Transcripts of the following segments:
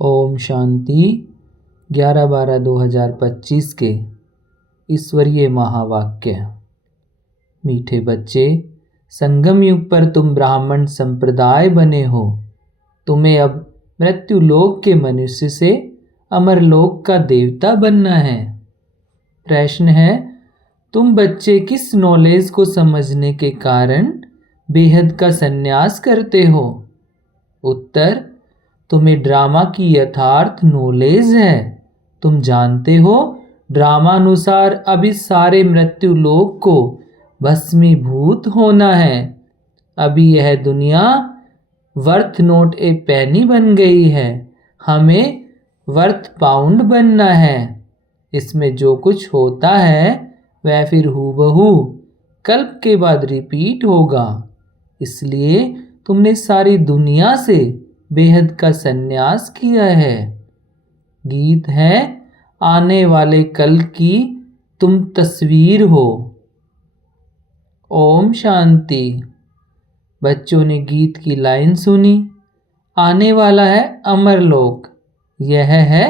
ओम शांति 11/12/2025 के ईश्वरीय महावाक्य। मीठे बच्चे, संगम युग पर तुम ब्राह्मण संप्रदाय बने हो। तुम्हें अब मृत्यु लोक के मनुष्य से अमर लोक का देवता बनना है। प्रश्न है, तुम बच्चे किस नॉलेज को समझने के कारण बेहद का संन्यास करते हो? उत्तर, तुम्हें ड्रामा की यथार्थ नॉलेज है। तुम जानते हो ड्रामानुसार अब इस सारे मृत्यु लोक को भस्मीभूत होना है। अभी यह दुनिया वर्थ नोट ए पैनी बन गई है। हमें वर्थ पाउंड बनना है। इसमें जो कुछ होता है वह फिर हूबहू कल्प के बाद रिपीट होगा। इसलिए तुमने सारी दुनिया से बेहद का संन्यास किया है। गीत है, आने वाले कल की तुम तस्वीर हो। ओम शांति। बच्चों ने गीत की लाइन सुनी। आने वाला है अमरलोक, यह है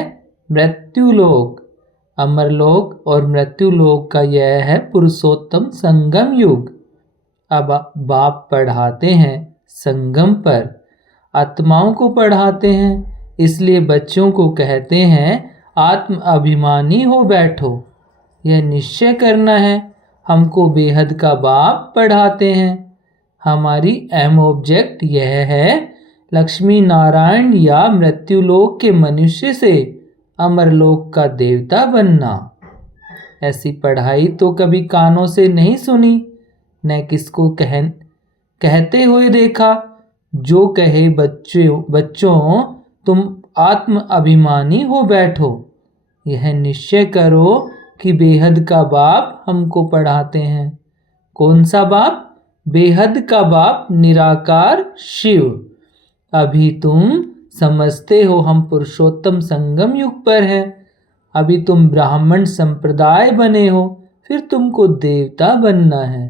मृत्युलोक। अमरलोक और मृत्युलोक का यह है पुरुषोत्तम संगम युग। अब बाप पढ़ाते हैं संगम पर, आत्माओं को पढ़ाते हैं। इसलिए बच्चों को कहते हैं आत्म अभिमानी हो बैठो। यह निश्चय करना है। हमको बेहद का बाप पढ़ाते हैं। हमारी एम ऑब्जेक्ट यह है, लक्ष्मी नारायण या मृत्युलोक के मनुष्य से अमरलोक का देवता बनना। ऐसी पढ़ाई तो कभी कानों से नहीं सुनी, न किसको कहते हुए देखा। जो कहे बच्चों तुम आत्म अभिमानी हो बैठो। यह निश्चय करो कि बेहद का बाप हमको पढ़ाते हैं। कौन सा बाप? बेहद का बाप निराकार शिव। अभी तुम समझते हो हम पुरुषोत्तम संगम युग पर हैं। अभी तुम ब्राह्मण संप्रदाय बने हो, फिर तुमको देवता बनना है।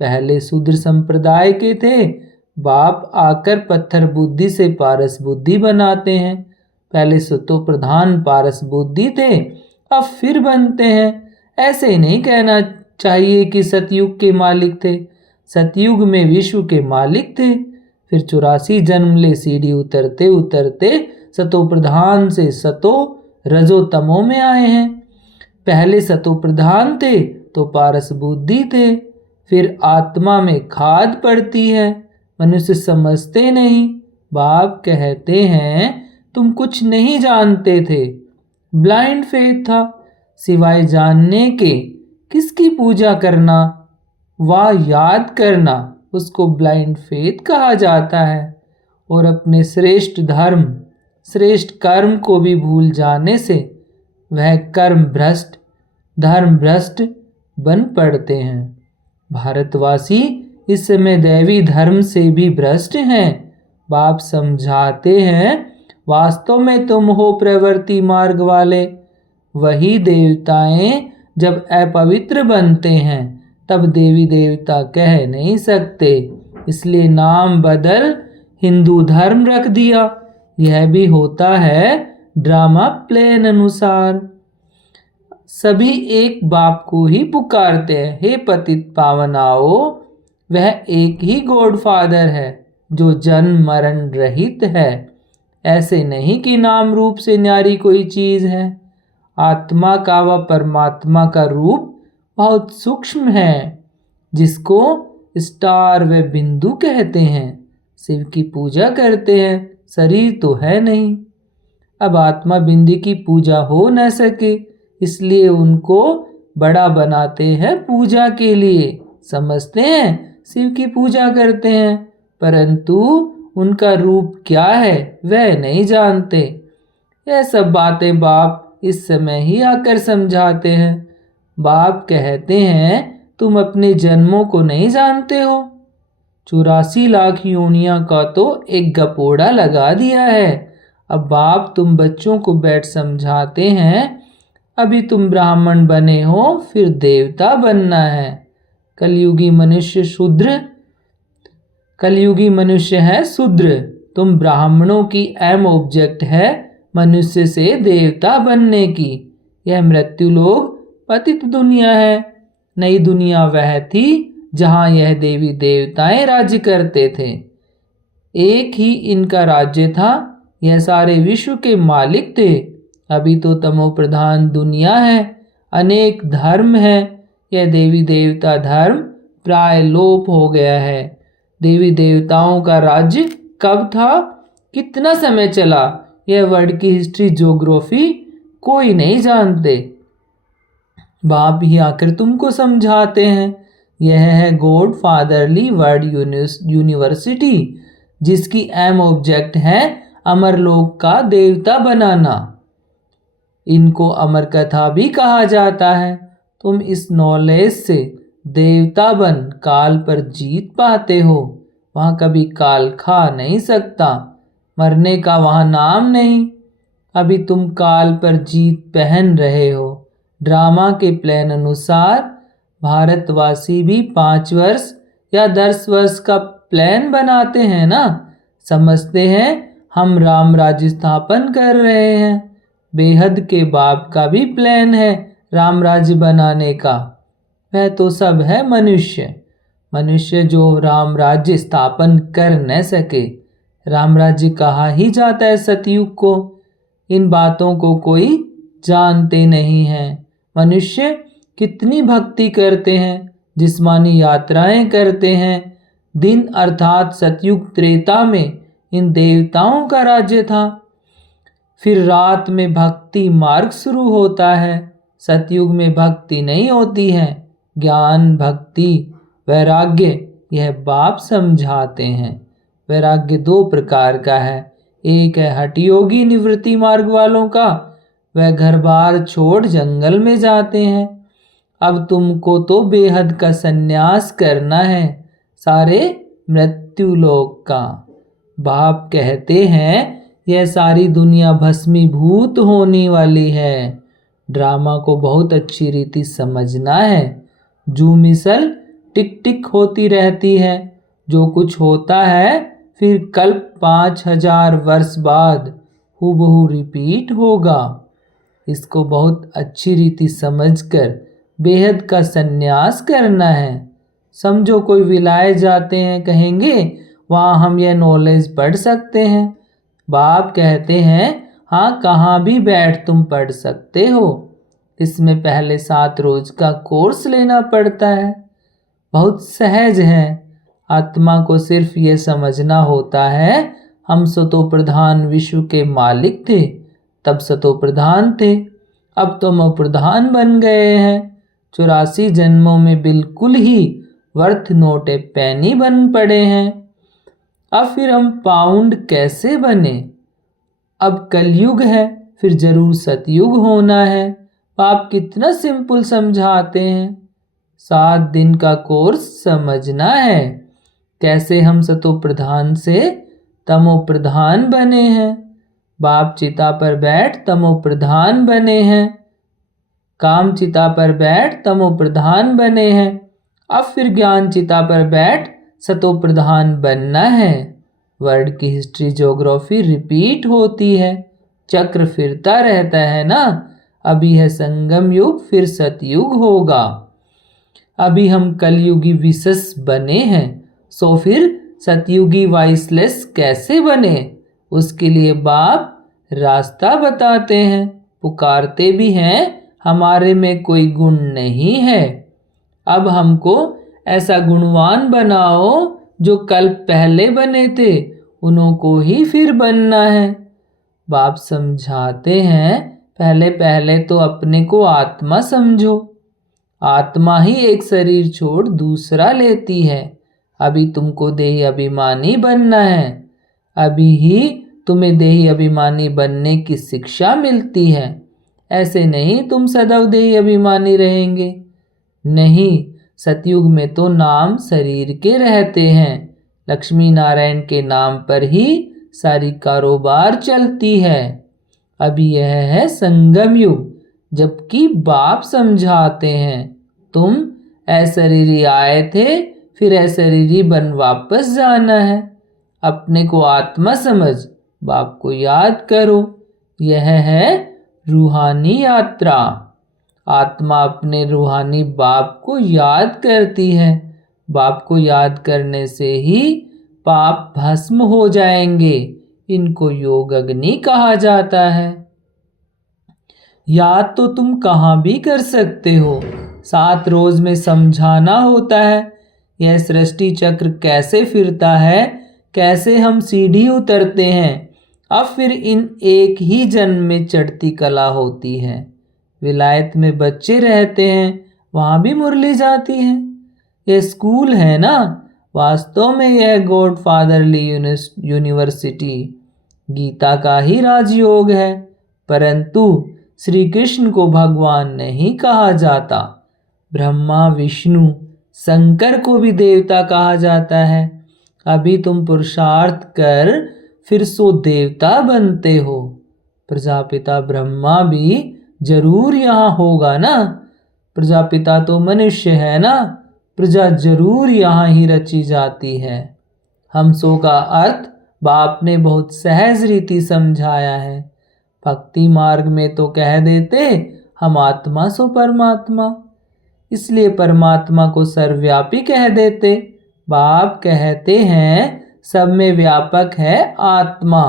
पहले शूद्र संप्रदाय के थे। बाप आकर पत्थर बुद्धि से पारस बुद्धि बनाते हैं। पहले सतो प्रधान पारस बुद्धि थे, अब फिर बनते हैं। ऐसे ही नहीं कहना चाहिए कि सतयुग के मालिक थे। सतयुग में विश्व के मालिक थे। फिर 84 जन्म ले सीढ़ी उतरते उतरते सतो प्रधान से सतो रजो तमो में आए हैं। पहले सतो प्रधान थे तो पारस बुद्धि थे। फिर आत्मा में खाद पड़ती है, मनुष्य समझते नहीं। बाप कहते हैं तुम कुछ नहीं जानते थे, ब्लाइंड फेथ था। सिवाय जानने के किसकी पूजा करना व याद करना, उसको ब्लाइंड फेथ कहा जाता है। और अपने श्रेष्ठ धर्म श्रेष्ठ कर्म को भी भूल जाने से वह कर्म भ्रष्ट धर्म भ्रष्ट बन पड़ते हैं। भारतवासी इस समय दैवी धर्म से भी भ्रष्ट हैं। बाप समझाते हैं वास्तव में तुम हो प्रवृत्ति मार्ग वाले। वही देवताएं जब अपवित्र बनते हैं तब देवी देवता कह नहीं सकते। इसलिए नाम बदल हिंदू धर्म रख दिया। यह भी होता है ड्रामा प्लेन अनुसार। सभी एक बाप को ही पुकारते हैं, हे पतित पावनाओ। वह एक ही गॉडफादर है जो जन्म मरण रहित है। ऐसे नहीं कि नाम रूप से न्यारी कोई चीज है। आत्मा का व परमात्मा का रूप बहुत सूक्ष्म है, जिसको स्टार व बिंदु कहते हैं। शिव की पूजा करते हैं, शरीर तो है नहीं। अब आत्मा बिंदी की पूजा हो न सके, इसलिए उनको बड़ा बनाते हैं पूजा के लिए। समझते हैं शिव की पूजा करते हैं, परंतु उनका रूप क्या है वह नहीं जानते। यह सब बातें बाप इस समय ही आकर समझाते हैं। बाप कहते हैं तुम अपने जन्मों को नहीं जानते हो। 84 लाख योनियां का तो एक गपोड़ा लगा दिया है। अब बाप तुम बच्चों को बैठ समझाते हैं, अभी तुम ब्राह्मण बने हो, फिर देवता बनना है। कलयुगी मनुष्य है शूद्र। तुम ब्राह्मणों की एम ऑब्जेक्ट है मनुष्य से देवता बनने की। यह मृत्युलोक पतित दुनिया है। नई दुनिया वह थी जहां यह देवी देवताएं राज्य करते थे। एक ही इनका राज्य था। यह सारे विश्व के मालिक थे। अभी तो तमो प्रधान दुनिया है। अनेक धर्म है। यह देवी देवता धर्म प्राय लोप हो गया है। देवी देवताओं का राज्य कब था, कितना समय चला, यह वर्ड की हिस्ट्री ज्योग्राफी कोई नहीं जानते। बाप ही आकर तुमको समझाते हैं। यह है गॉड फादरली वर्ड यूनिवर्सिटी, जिसकी एम ऑब्जेक्ट है अमरलोक का देवता बनाना। इनको अमर कथा भी कहा जाता है। तुम इस नॉलेज से देवता बन काल पर जीत पाते हो। वहाँ कभी काल खा नहीं सकता। मरने का वहाँ नाम नहीं। अभी तुम काल पर जीत पहन रहे हो। ड्रामा के प्लान अनुसार भारतवासी भी 5 वर्ष या 10 वर्ष का प्लान बनाते हैं ना। समझते हैं हम राम राज्य स्थापन कर रहे हैं। बेहद के बाप का भी प्लान है राम राज्य बनाने का। वह तो सब है मनुष्य। मनुष्य जो राम राज्य स्थापन कर न सके। राम राज्य कहा ही जाता है सतयुग को। इन बातों को कोई जानते नहीं है। मनुष्य कितनी भक्ति करते हैं, जिस्मानी यात्राएं करते हैं। दिन अर्थात सतयुग त्रेता में इन देवताओं का राज्य था। फिर रात में भक्ति मार्ग शुरू होता है। सतयुग में भक्ति नहीं होती है। ज्ञान, भक्ति, वैराग्य यह बाप समझाते हैं। वैराग्य 2 प्रकार का है। एक है हठयोगी निवृत्ति मार्ग वालों का। वह घर बार छोड़ जंगल में जाते हैं। अब तुमको तो बेहद का संन्यास करना है, सारे मृत्युलोक का। बाप कहते हैं यह सारी दुनिया भस्मीभूत होने वाली है। ड्रामा को बहुत अच्छी रीति समझना है। जो मिसल टिक टिक होती रहती है। जो कुछ होता है फिर कल्प 5000 वर्ष बाद हूबहू रिपीट होगा। इसको बहुत अच्छी रीति समझकर बेहद का संन्यास करना है। समझो कोई विलाए जाते हैं, कहेंगे वहाँ हम यह नॉलेज पढ़ सकते हैं। बाप कहते हैं हाँ, कहाँ भी बैठ तुम पढ़ सकते हो। इसमें पहले 7 रोज का कोर्स लेना पड़ता है। बहुत सहज है। आत्मा को सिर्फ ये समझना होता है हम सतो प्रधान विश्व के मालिक थे। तब सतो प्रधान थे, अब तो हम प्रधान बन गए हैं। 84 जन्मों में बिल्कुल ही वर्थ नोट ए पैनी बन पड़े हैं। अब फिर हम पाउंड कैसे बने। अब कलयुग है, फिर जरूर सतयुग होना है। आप कितना सिंपल समझाते हैं। 7 दिन का कोर्स समझना है। कैसे हम सतो प्रधान से तमो प्रधान बने हैं। बाप चिता पर बैठ तमो प्रधान बने हैं। काम चिता पर बैठ तमो प्रधान बने हैं। अब फिर ज्ञान चिता पर बैठ सतो प्रधान बनना है। वर्ड की हिस्ट्री ज्योग्राफी रिपीट होती है। चक्र फिरता रहता है ना। अभी है संगम युग, फिर सतयुग होगा। अभी हम कलयुगी विशेष बने हैं, सो फिर सतयुगी वाइसलेस कैसे बने। उसके लिए बाप रास्ता बताते हैं। पुकारते भी हैं हमारे में कोई गुण नहीं है। अब हमको ऐसा गुणवान बनाओ जो कल पहले बने थे उन्हों को ही फिर बनना है। बाप समझाते हैं पहले पहले तो अपने को आत्मा समझो। आत्मा ही एक शरीर छोड़ दूसरा लेती है। अभी तुमको देही अभिमानी बनना है। अभी ही तुम्हें देही अभिमानी बनने की शिक्षा मिलती है। ऐसे नहीं तुम सदैव देही अभिमानी रहेंगे। नहीं, सतयुग में तो नाम शरीर के रहते हैं। लक्ष्मी नारायण के नाम पर ही सारी कारोबार चलती है। अभी यह है संगम युग, जबकि बाप समझाते हैं तुम अशरीरी आए थे, फिर अशरीरी बन वापस जाना है। अपने को आत्मा समझ, बाप को याद करो। यह है रूहानी यात्रा। आत्मा अपने रूहानी बाप को याद करती है। बाप को याद करने से ही पाप भस्म हो जाएंगे। इनको योग अग्नि कहा जाता है। याद तो तुम कहाँ भी कर सकते हो, 7 रोज में समझाना होता है। यह सृष्टि चक्र कैसे फिरता है, कैसे हम सीढ़ी उतरते हैं। अब फिर इन एक ही जन्म में चढ़ती कला होती है। विलायत में बच्चे रहते हैं, वहाँ भी मुरली जाती है। यह स्कूल है ना, वास्तव में यह गॉड फादरली यूनिवर्सिटी गीता का ही राजयोग है। परंतु श्री कृष्ण को भगवान नहीं कहा जाता। ब्रह्मा, विष्णु, शंकर को भी देवता कहा जाता है। अभी तुम पुरुषार्थ कर फिर सो देवता बनते हो। प्रजापिता ब्रह्मा भी जरूर यहाँ होगा ना। प्रजापिता तो मनुष्य है ना, प्रजा जरूर यहाँ ही रची जाती है। हम सो का अर्थ बाप ने बहुत सहज रीति समझाया है। भक्ति मार्ग में तो कह देते हम आत्मा सो परमात्मा, इसलिए परमात्मा को सर्वव्यापी कह देते। बाप कहते हैं सब में व्यापक है आत्मा।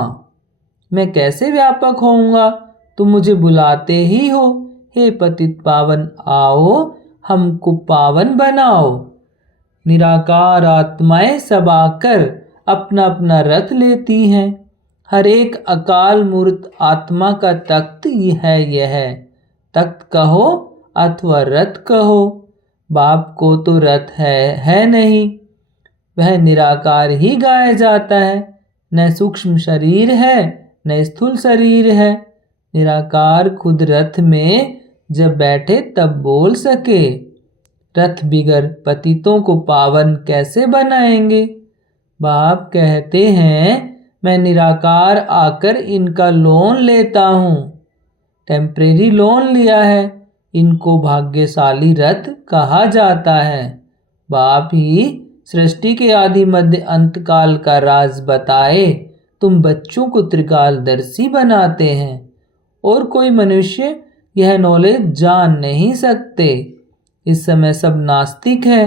मैं कैसे व्यापक होऊंगा, तुम मुझे बुलाते ही हो। हे पतित पावन आओ, हमको पावन बनाओ। निराकार आत्माएं सब आकर अपना अपना रथ लेती हैं। हर एक अकाल मूर्त आत्मा का तख्त है। यह तख्त कहो अथवा रथ कहो, बाप को तो रथ है नहीं। वह निराकार ही गाया जाता है। न सूक्ष्म शरीर है न स्थूल शरीर है। निराकार खुद रथ में जब बैठे तब बोल सके। रथ बिगर पतितों को पावन कैसे बनाएंगे। बाप कहते हैं मैं निराकार आकर इनका लोन लेता हूँ। टेम्परेरी लोन लिया है। इनको भाग्यशाली रथ कहा जाता है। बाप ही सृष्टि के आदि मध्य अंत काल का राज बताए तुम बच्चों को त्रिकालदर्शी बनाते हैं। और कोई मनुष्य यह नॉलेज जान नहीं सकते। इस समय सब नास्तिक है।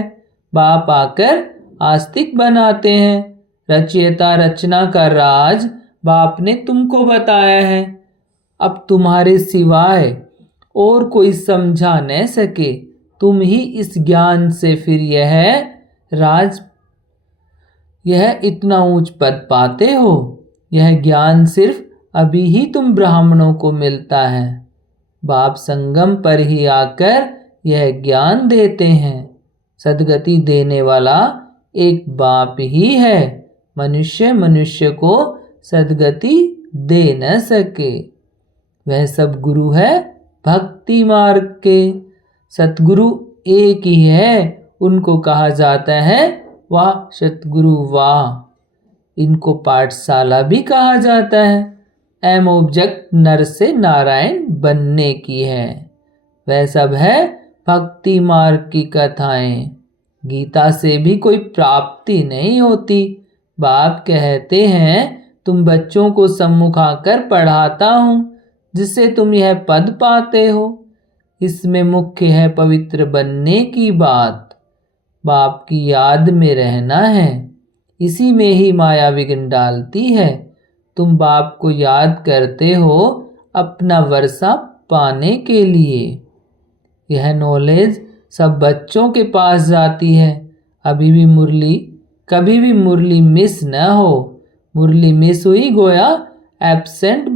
बाप आकर आस्तिक बनाते हैं। रचयिता रचना का राज बाप ने तुमको बताया है। अब तुम्हारे सिवाय और कोई समझा न सके। तुम ही इस ज्ञान से फिर यह इतना ऊंच पद पाते हो। यह ज्ञान सिर्फ अभी ही तुम ब्राह्मणों को मिलता है। बाप संगम पर ही आकर यह ज्ञान देते हैं। सद्गति देने वाला एक बाप ही है। मनुष्य को सद्गति दे न सके। वह सब गुरु है भक्ति मार्ग के। सतगुरु एक ही है, उनको कहा जाता है वाह सतगुरु वाह। इनको पाठशाला भी कहा जाता है। एम ऑब्जेक्ट नर से नारायण बनने की है। वह सब है भक्ति मार्ग की कथाएं। गीता से भी कोई प्राप्ति नहीं होती। बाप कहते हैं तुम बच्चों को सम्मुख आकर पढ़ाता हूँ, जिससे तुम यह पद पाते हो। इसमें मुख्य है पवित्र बनने की बात। बाप की याद में रहना है। इसी में ही माया विघ्न डालती है। तुम बाप को याद करते हो अपना वर्षा पाने के लिए। यह नॉलेज सब बच्चों के पास जाती है। कभी भी मुरली मिस न हो। मुरली मिस हुई गोया एब्सेंट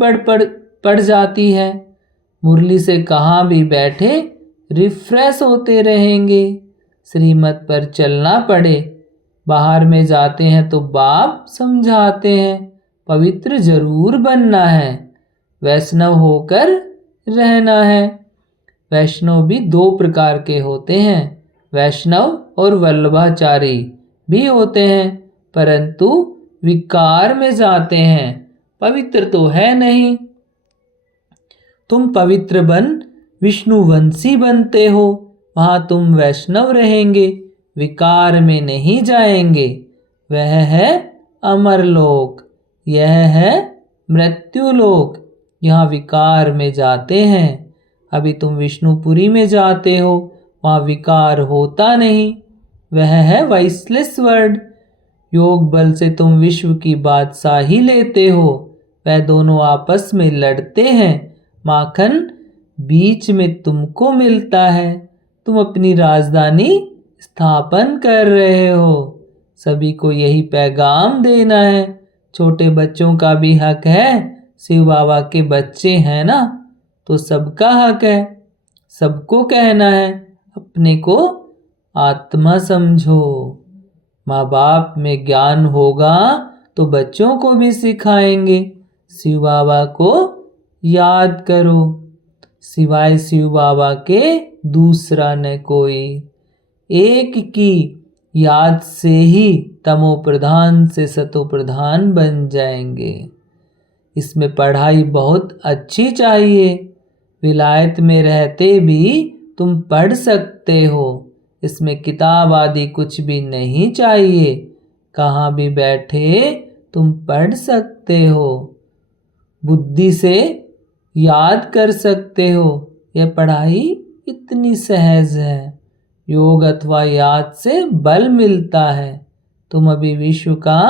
पड़ जाती है। मुरली से कहाँ भी बैठे रिफ्रेश होते रहेंगे। श्रीमत पर चलना पड़े। बाहर में जाते हैं तो बाप समझाते हैं पवित्र जरूर बनना है, वैष्णव होकर रहना है। वैष्णव भी 2 प्रकार के होते हैं, वैष्णव और वल्लभाचारी भी होते हैं, परंतु विकार में जाते हैं, पवित्र तो है नहीं। तुम पवित्र बन विष्णुवंशी बनते हो, वहां तुम वैष्णव रहेंगे, विकार में नहीं जाएंगे। वह है अमरलोक, यह है मृत्युलोक। यहाँ विकार में जाते हैं। अभी तुम विष्णुपुरी में जाते हो, वहाँ विकार होता नहीं, वह है वॉइसलेस वर्ड। योग बल से तुम विश्व की बादशाही लेते हो, वह दोनों आपस में लड़ते हैं, माखन बीच में तुमको मिलता है, तुम अपनी राजधानी स्थापन कर रहे हो। सभी को यही पैगाम देना है। छोटे बच्चों का भी हक है, शिव बाबा के बच्चे हैं ना, तो सबका हक है। सबको कहना है अपने को आत्मा समझो। माँ बाप में ज्ञान होगा तो बच्चों को भी सिखाएंगे। शिव बाबा को याद करो, सिवाय शिव बाबा के दूसरा न कोई। एक की याद से ही तमो प्रधान से सतो प्रधान बन जाएंगे। इसमें पढ़ाई बहुत अच्छी चाहिए। विलायत में रहते भी तुम पढ़ सकते हो। इसमें किताब आदि कुछ भी नहीं चाहिए, कहाँ भी बैठे तुम पढ़ सकते हो, बुद्धि से याद कर सकते हो। यह पढ़ाई इतनी सहज है। योग अथवा याद से बल मिलता है। तुम अभी विश्व का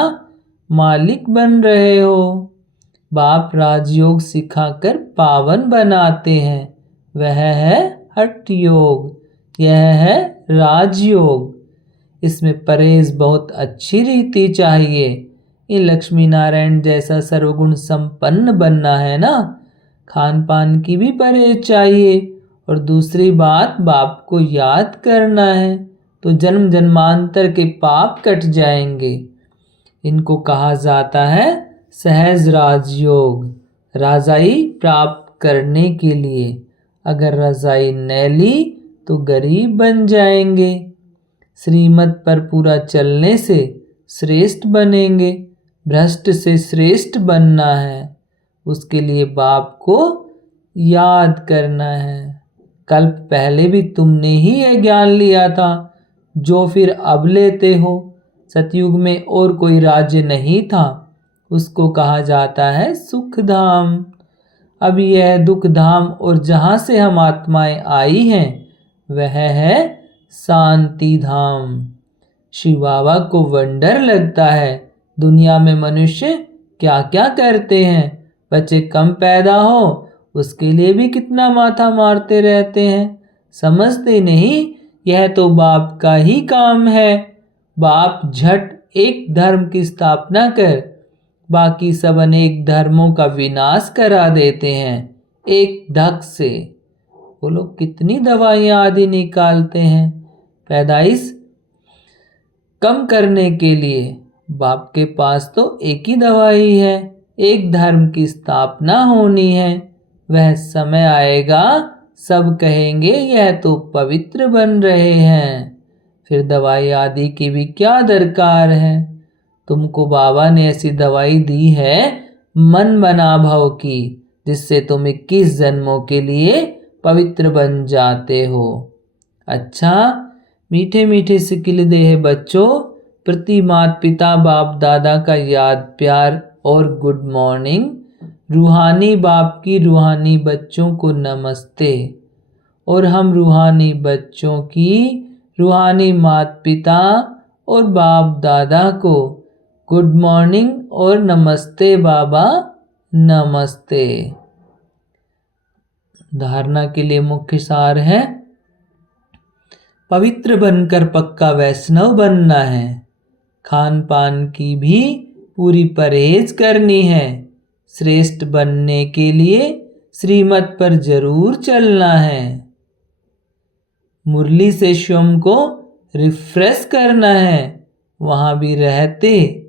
मालिक बन रहे हो। बाप राजयोग सिखाकर पावन बनाते हैं, वह है हठ योग, यह है राजयोग। इसमें परहेज बहुत अच्छी रीति चाहिए। ये लक्ष्मी नारायण जैसा सर्वगुण संपन्न बनना है ना, खान पान की भी परहेज चाहिए। और दूसरी बात, बाप को याद करना है तो जन्म जन्मांतर के पाप कट जाएंगे। इनको कहा जाता है सहज राजयोग, राजाई प्राप्त करने के लिए। अगर रजाई न ली तो गरीब बन जाएंगे। श्रीमत पर पूरा चलने से श्रेष्ठ बनेंगे। भ्रष्ट से श्रेष्ठ बनना है, उसके लिए बाप को याद करना है। कल्प पहले भी तुमने ही यह ज्ञान लिया था जो फिर अब लेते हो। सतयुग में और कोई राज्य नहीं था, उसको कहा जाता है सुख धाम। अब यह दुख धाम और जहाँ से हम आत्माएं आई हैं वह है शांति धाम। शिव बाबा को वंडर लगता है दुनिया में मनुष्य क्या क्या करते हैं। बच्चे कम पैदा हो उसके लिए भी कितना माथा मारते रहते हैं, समझते नहीं यह तो बाप का ही काम है। बाप झट एक धर्म की स्थापना कर बाकी सब अनेक धर्मों का विनाश करा देते हैं एक धक से। वो लोग कितनी दवाइयाँ आदि निकालते हैं पैदाइश कम करने के लिए। बाप के पास तो एक ही दवाई है, एक धर्म की स्थापना होनी है। वह समय आएगा सब कहेंगे यह तो पवित्र बन रहे हैं, फिर दवाई आदि की भी क्या दरकार है। तुमको बाबा ने ऐसी दवाई दी है मन बना भव की, जिससे तुम 21 जन्मों के लिए पवित्र बन जाते हो। अच्छा मीठे मीठे सिकिल देह बच्चों, प्रति माता पिता बाप दादा का याद प्यार और गुड मॉर्निंग। रूहानी बाप की रूहानी बच्चों को नमस्ते। और हम रूहानी बच्चों की रूहानी माता पिता और बाप दादा को गुड मॉर्निंग और नमस्ते बाबा नमस्ते। धारणा के लिए मुख्य सार है, पवित्र बनकर पक्का वैष्णव बनना है। खान पान की भी पूरी परहेज करनी है। श्रेष्ठ बनने के लिए श्रीमत पर जरूर चलना है। मुरली से स्वयं को रिफ्रेश करना है। वहाँ भी रहते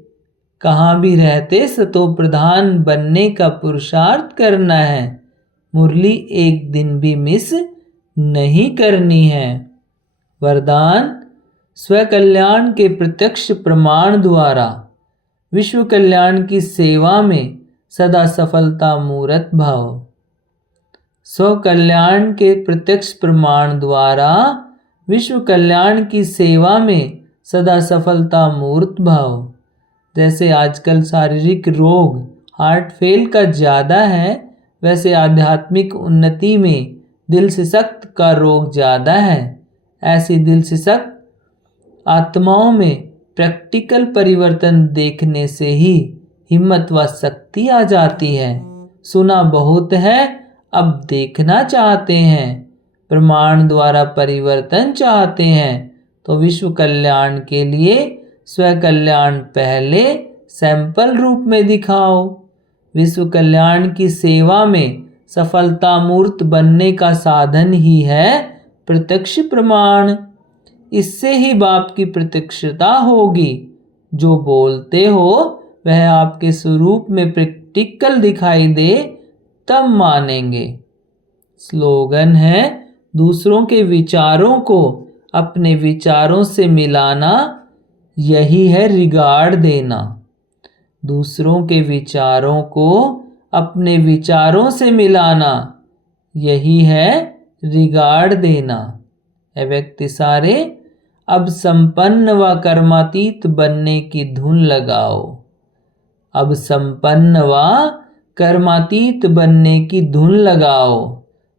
कहाँ भी रहते सतो प्रधान बनने का पुरुषार्थ करना है। मुरली एक दिन भी मिस नहीं करनी है। वरदान, स्व कल्याण के प्रत्यक्ष प्रमाण द्वारा विश्व कल्याण की सेवा में सदा सफलता मूर्त भाव। स्व कल्याण के प्रत्यक्ष प्रमाण द्वारा विश्व कल्याण की सेवा में सदा सफलता मूर्त भाव। जैसे आजकल शारीरिक रोग हार्ट फेल का ज़्यादा है, वैसे आध्यात्मिक उन्नति में दिल से सख्त का रोग ज़्यादा है। ऐसी दिल से सख्त आत्माओं में प्रैक्टिकल परिवर्तन देखने से ही हिम्मत व शक्ति आ जाती है। सुना बहुत है, अब देखना चाहते हैं। प्रमाण द्वारा परिवर्तन चाहते हैं तो विश्व कल्याण के लिए स्व कल्याण पहले सैंपल रूप में दिखाओ। विश्व कल्याण की सेवा में सफलता मूर्त बनने का साधन ही है प्रत्यक्ष प्रमाण। इससे ही बाप की प्रत्यक्षता होगी। जो बोलते हो वह आपके स्वरूप में प्रैक्टिकल दिखाई दे तब मानेंगे। स्लोगन है, दूसरों के विचारों को अपने विचारों से मिलाना, यही है रिगार्ड देना। दूसरों के विचारों को अपने विचारों से मिलाना, यही है रिगार्ड देना। है व्यक्ति सारे, अब संपन्न व कर्मातीत बनने की धुन लगाओ। अब संपन्न व कर्मातीत बनने की धुन लगाओ।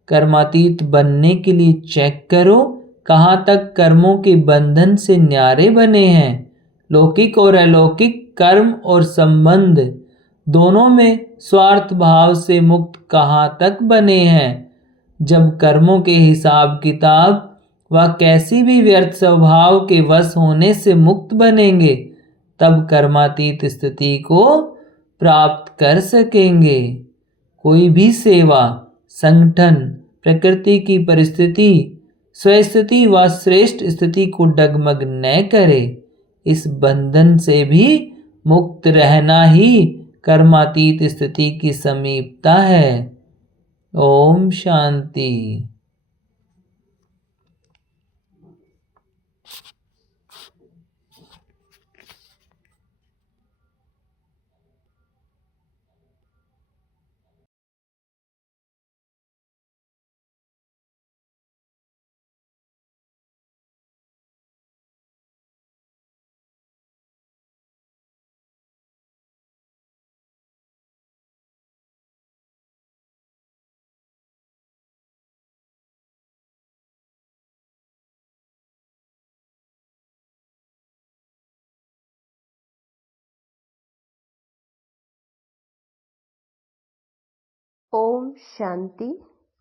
कर्मातीत बनने के लिए चेक करो कहाँ तक कर्मों के बंधन से न्यारे बने हैं। लौकिक और अलौकिक कर्म और संबंध दोनों में स्वार्थ भाव से मुक्त कहाँ तक बने हैं। जब कर्मों के हिसाब किताब व कैसी भी व्यर्थ स्वभाव के वश होने से मुक्त बनेंगे, तब कर्मातीत स्थिति को प्राप्त कर सकेंगे। कोई भी सेवा, संगठन, प्रकृति की परिस्थिति, स्वस्थिति व श्रेष्ठ स्थिति को डगमग न करे। इस बंधन से भी मुक्त रहना ही कर्मातीत स्थिति की समीपता है। ओम शांति। ओम शांति।